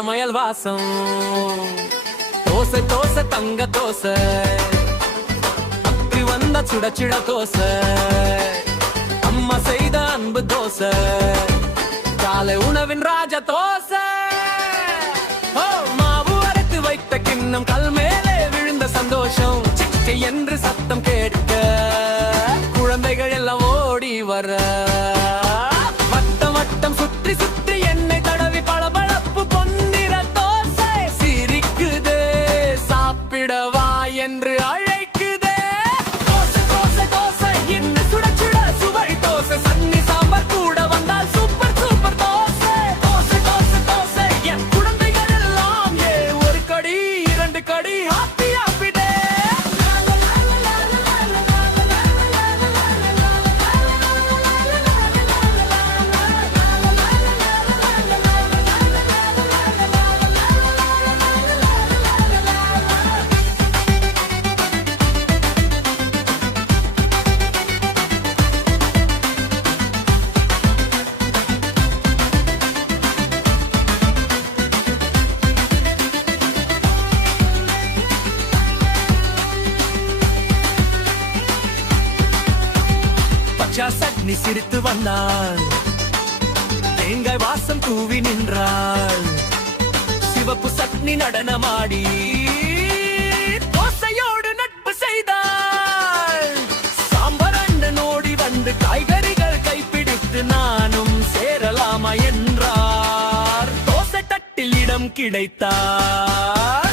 சமையல் வாசம். தோசை தோசை தங்க தோசை, அப்படி வந்த சுடச்சிட தோசை, அம்மா செய்த அன்பு தோசை, காலை உணவின் ராஜ தோசை. மாவு அரைத்து வைத்த கிண்ணம் கல் மேலே விழுந்த சந்தோஷம், சிக்கை என்று சத்தம் கேட்க குழந்தைகள் எல்லாம் ஓடி வர, வட்டம் வட்டம் சுற்றி சுற்றி எண்ணெய் தடவி பளபளப்பு பொன்னிற தோசை சிரிக்குதே, சாப்பிடவா என்று அழைக்குதே. தோசை தோசை தோசை என்று சுட சுட சுவை தோசை, சன்னி சாம்பார் கூட வந்தால் சூப்பர் சூப்பர் தோசை. தோசை தோசை தோசை என் குழந்தைகள் எல்லாம் ஒரு கடி இரண்டு கடி ஹாப்பி ஹாப்பி டே. சட்னி சிரித்து வந்தாள், தேங்காய் வாசம் தூவி நின்றாள், சிவப்பு சட்னி நடனமாடி தோசையோடு நட்பு செய்தாள். சாம்பார் அண்ணன் ஓடி வந்து காய்கறிகள் கைப்பிடித்து நானும் சேரலாமா என்றார், தோசை தட்டில் இடம் கிடைத்தார்.